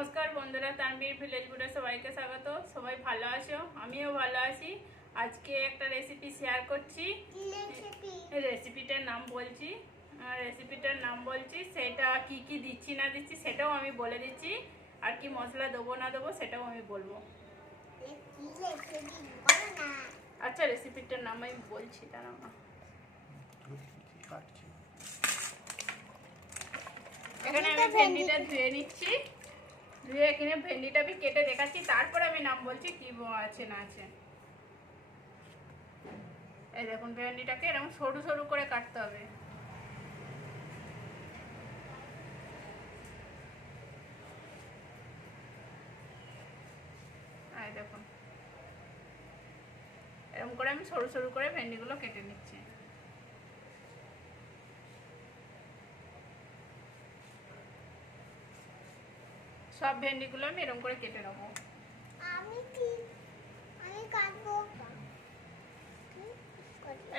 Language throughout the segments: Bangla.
নমস্কার বন্ধুরা, তানভীর ভিলেজ ফুডে সবাইকে স্বাগত। সবাই ভালো আছো? আমিও ভালো আছি। আজকে একটা রেসিপি শেয়ার করছি। রেসিপিটার নাম বলছি সেটা কি কি দিচ্ছি না দিচ্ছি সেটাও আমি বলে দিচ্ছি, আর কি মশলা দেবো না দেবো সেটাও আমি বলবো। আচ্ছা, রেসিপিটার নাম আমি বলছি, দাঁড়াও না। এখানে আমি ভেন্ডিটা ধুয়ে নিচ্ছি, ধুয়ে এখানে ভেন্ডিটা আমি কেটে দেখাচ্ছি, তারপর আমি নাম বলছি কি আছে না আছে। এই দেখুন, ভেন্ডিটাকে এরকম সরু সরু করে কাটতে হবে। এই দেখুন, এরকম করে আমি সরু সরু করে ভেন্ডিগুলো কেটে নিচ্ছি। সব ভেন্ডিগুলো আমি এরকম করে কেটে নেবো।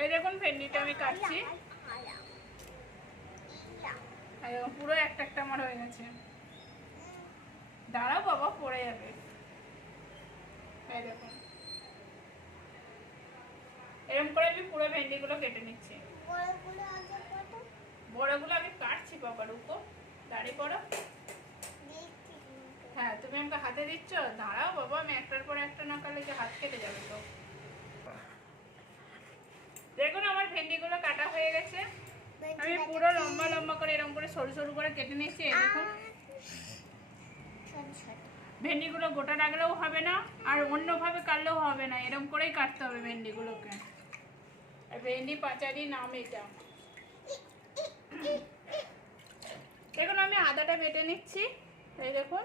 এই দেখুন, ভেন্ডিটা আমি কাটছি, পুরো একটা একটা আমার হয়ে গেছে। দাঁড়াও বাবা, পড়ে যাবে। এই দেখুন, এরকম করে আমি পুরো ভেন্ডিগুলো কেটে নিচ্ছি। বড়গুলো আমি কাটছি বাবা, রুকো, দাঁড়িয়ে পড়ো। হ্যাঁ, তুমি আমাকে হাতে দিচ্ছ, দাঁড়াও বাবা, আমি একটার পর একটা না কাটলে যে হাত কেটে যাবে তো। দেখুন, আমার ভেন্ডিগুলো কাটা হয়ে গেছে। আমি পুরো লম্বা লম্বা করে এরকম করে সরু সরু করে কেটে নিয়েছি। দেখুন, ভেন্ডিগুলো গোটা রাখলেও হবে না, আর অন্যভাবে কাটলেও হবে না, এরকম করেই কাটতে হবে ভেন্ডিগুলোকে। ভেন্ডি পাচারি নাম এটা। এখন আমি আদাটা বেটে নিচ্ছি। এই দেখুন,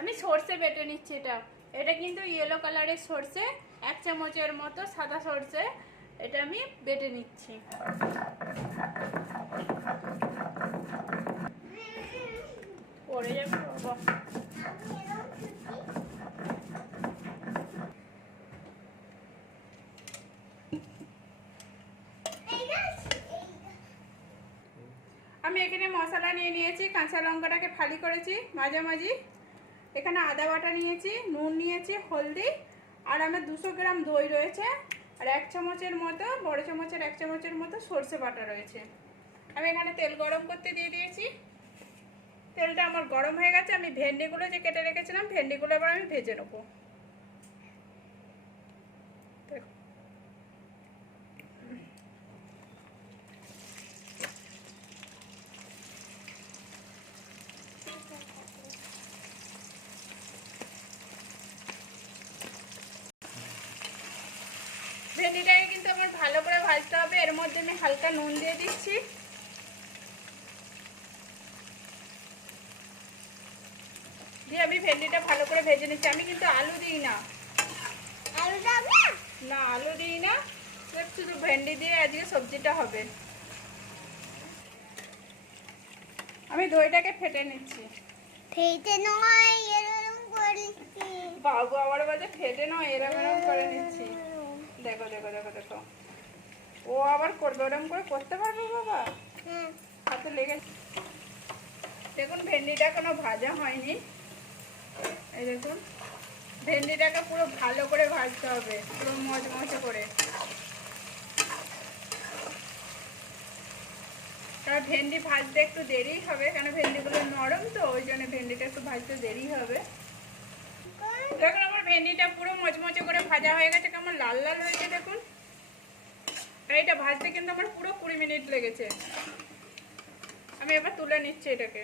আমি সর্ষে বেটে নিচ্ছি। এটা কিন্তু ইয়েলো কালারের সর্ষে, 1 চামচের মতো সাদা সর্ষে, এটা আমি বেটে নিচ্ছি। পড়ে যাবে বাবা। আমি এখানে মশলা নিয়ে নিয়েছি, কাঁচা লঙ্কাটাকে ফালি করেছি মাঝামাঝি, এখানে আদা বাটা নিয়েছি, নুন নিয়েছি, হলদি, আর আমার 200 গ্রাম দই রয়েছে, আর 1 চামচের মতো, বড় চামচের 1 চামচের মতো সর্ষে বাটা রয়েছে। আমি এখানে তেল গরম করতে দিয়ে দিয়েছি। তেলটা আমার গরম হয়ে গেছে। আমি ভেন্ডিগুলো যে কেটে রেখেছিলাম, ভেন্ডিগুলো এবার আমি ভেজে নেবো। ভেন্ডিটাকে কিন্তু আমার ভালো করে ভাজতে হবে। এর মধ্যে আমি হালকা নুন দিয়ে দিচ্ছি। দিয়ে আমি ভেন্ডিটা ভালো করে ভেজে নিচ্ছি। আমি কিন্তু আলু দিই না, আলু দিই না, শুধু ভেন্ডি দিয়ে আজকে সবজিটা হবে। আমি দইটাকে ফেটে নিচ্ছি। বাবু আবার বাজে ফেটে নয়, এরম করে নিচ্ছি। দেখো দেখো দেখো দেখো, ও আবার করবে, ওরকম করে করতে পারবে বাবা, হাতে লেগে। দেখুন, ভেন্ডিটা কোনো ভাজা হয়নি। এই দেখুন, ভেন্ডিটাকে পুরো ভালো করে ভাজতে হবে, পুরো মচমচে করে। কারণ ভেন্ডি ভাজতে একটু দেরি হবে, কেন ভেন্ডিগুলো নরম তো, ওই জন্য ভেন্ডিটা একটু ভাজতে দেরি হবে। দেখুন, আমার ভেন্ডিটা পুরো মচমচে করে ভাজা হয়ে গেছে, কেমন লাল লাল হয়েছে দেখুন। এটা ভাজতে কিন্তু আমার পুরো 20 মিনিট লেগেছে। আমি এবার তুলে নিচ্ছি এটাকে,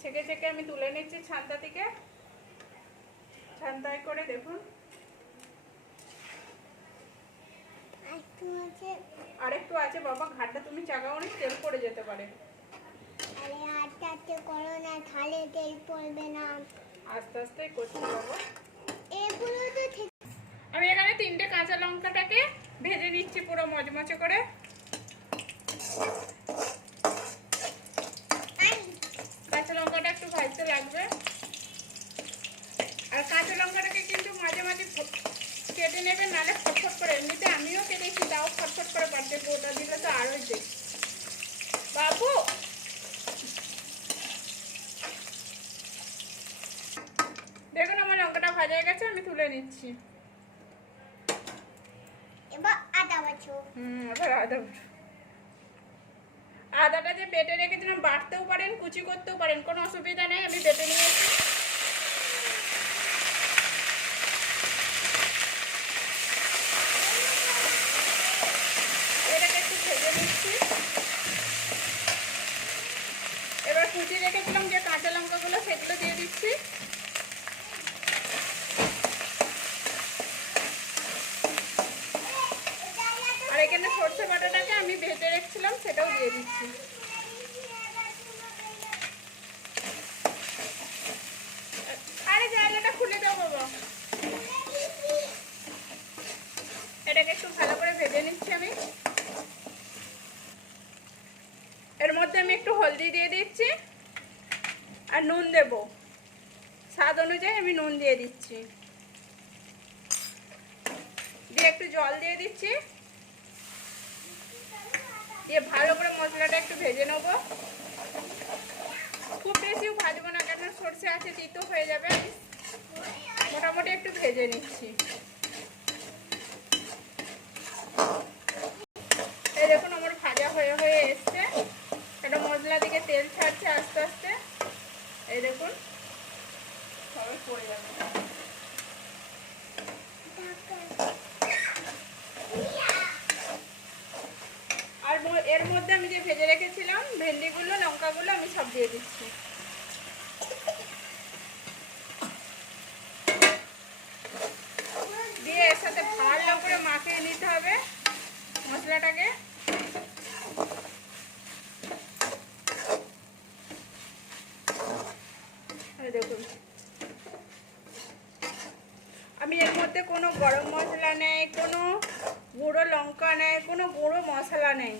ছেঁকে ছেঁকে আমি তুলে নিচ্ছি ছান্তা থেকে। ছান্তায় করে দেখুন, আরেকটু আছে বাবা, ঘাটটা তুমি চাগাও নি, তেল পড়ে যেতে পারে। আরে হাতটা করো না থালে তেল পড়বে না। আস্তে আস্তে করছি বাবা। এগুলো তো ঠিক। আমি এখানে 3টে কাঁচা লঙ্কাটাকে ভেজে নিচ্ছি পুরো মচমচে করে। কাঁচা লঙ্কাটা একটু ভাজতে লাগবে। আর কাঁচা লঙ্কাটাকে কিন্তু মাঝে মাঝে কেটে নেবেন, নাহলে ফটফট করে, এমনিতে আমিও কেটেছি তাও ফটফট করে পারছে, গোটা দিলে তো আরোই দেখ বাবু। দেখুন আমার লঙ্কাটা ভাজা হয়ে গেছে, আমি তুলে নিচ্ছি। এবার আদা বাছো। এবার আদা বাটো। আদাটা যে বেটে রেখেছিলাম, বাটতেও পারেন, কুচি করতেও পারেন, কোনো অসুবিধা নেই। আমি বেটে নিয়েছি। এটাকে একটু ভেজে নিচ্ছি। এবার কুচি রেখেছিলাম যে কাঁচা লঙ্কাগুলো, সেগুলো দিয়ে দিচ্ছি। আর এখানে সরষে বাটাটাকে আমি ভেজে রেখেছিলাম, সেটাও দিয়ে দিচ্ছি। আরে জায়গাটা খুলে দাও বাবা। এটাকে একটু ভালো করে ভেজে নিচ্ছি আমি। এর মধ্যে আমি একটু হলদি দিয়ে দিচ্ছি আর নুন দেব, স্বাদ অনুযায়ী আমি নুন দিয়ে দিচ্ছি। দিয়ে একটু জল দিয়ে দিচ্ছি, দিয়ে ভালো করে মশলাটা একটু ভেজে নেব। খুব বেশিও ভাজবো না, কেন সরষে আছে, তিতো হয়ে যাবে। আমি মোটামুটি একটু ভেজে নিচ্ছি। এই দেখুন আমার ভাজা হয়ে হয়ে এসছে, এটা মশলা দিকে তেল ছাড়ছে আস্তে আস্তে। এই দেখুন সবাই পড়ে যাবে। আর এর মধ্যে আমি যে ভেজে রেখেছিলাম ভেন্ডিগুলো, লঙ্কাগুলো আমি সব দিয়ে দিচ্ছি। দিয়ে এর সাথে ভালো করে মাখিয়ে নিতে হবে মশলাটাকে। দেখুন আমি এর মধ্যে কোনো গরম মশলা নেই, কোনো গুঁড়ো লঙ্কা নেই, কোনো গুঁড়ো মশলা নেই,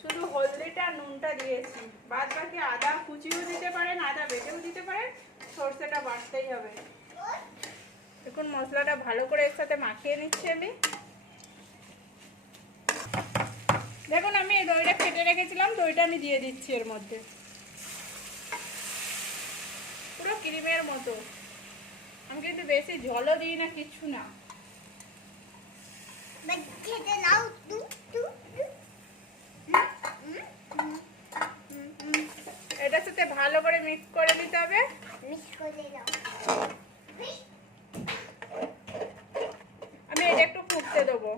শুধু হলদিটা নুনটা দিয়েছি। বাদ বাকি আদা কুচিও দিতে পারেন, আদা বেটেও দিতে পারেন, সরষেটা বাটতেই হবে। দেখুন মশলাটা ভালো করে এর সাথে মাখিয়ে নিচ্ছি আমি। দেখুন আমি এই দইটা ফেটে রেখেছিলাম, দইটা আমি দিয়ে দিচ্ছি এর মধ্যে, পুরো ক্রিমের মতো। আমি কিন্তু বেশি জলও দিই না, কিচ্ছু না। এটার সাথে ভালো করে মিক্স করে নিতে হবে। আমি এটা একটু ফুটতে দেবো।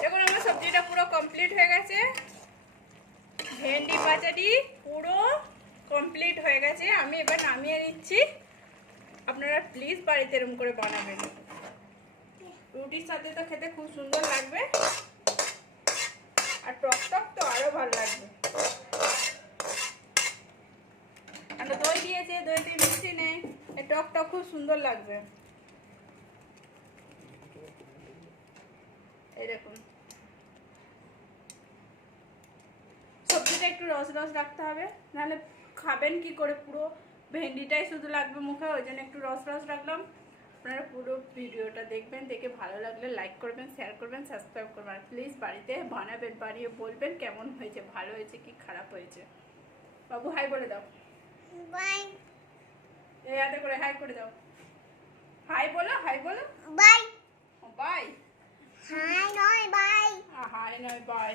দেখুন আমার সবজিটা পুরো কমপ্লিট হয়ে গেছে, ভেন্ডি পাচাডি পুরো কমপ্লিট হয়ে গেছে। আমি এবার নামিয়ে নিচ্ছি। আপনারা প্লিজ বাড়িতে এরকম করে বানাবেন, রুটির সাথে তো খেতে খুব সুন্দর লাগবে, আর টক টক তো আরো ভালো লাগবে। আর দই দিয়েছে, দইতে মিষ্টি নেই, এই টক টক খুব সুন্দর লাগবে। এই দেখুন সবজিটা একটু রস রস রাখতে হবে, নাহলে খাবেন কি করে, পুরো ভেন্ডিটাই শুধু লাগবে মুখে, ওই জন্য একটু রস রস রাখলাম। আপনারা পুরো ভিডিওটা দেখবেন, দেখে ভালো লাগলে লাইক করবেন, শেয়ার করবেন, সাবস্ক্রাইব করবেন। আর প্লিজ বাড়িতে বানাবেন, বানিয়ে বলবেন কেমন হয়েছে, ভালো হয়েছে কি খারাপ হয়েছে। বাবু হাই বলে দাও, বাই। এই হাতে করে হাই করে দাও, হাই বলো, হাই বলো, বাই। বাই। হাই নয় বাই। হাই নয় বাই।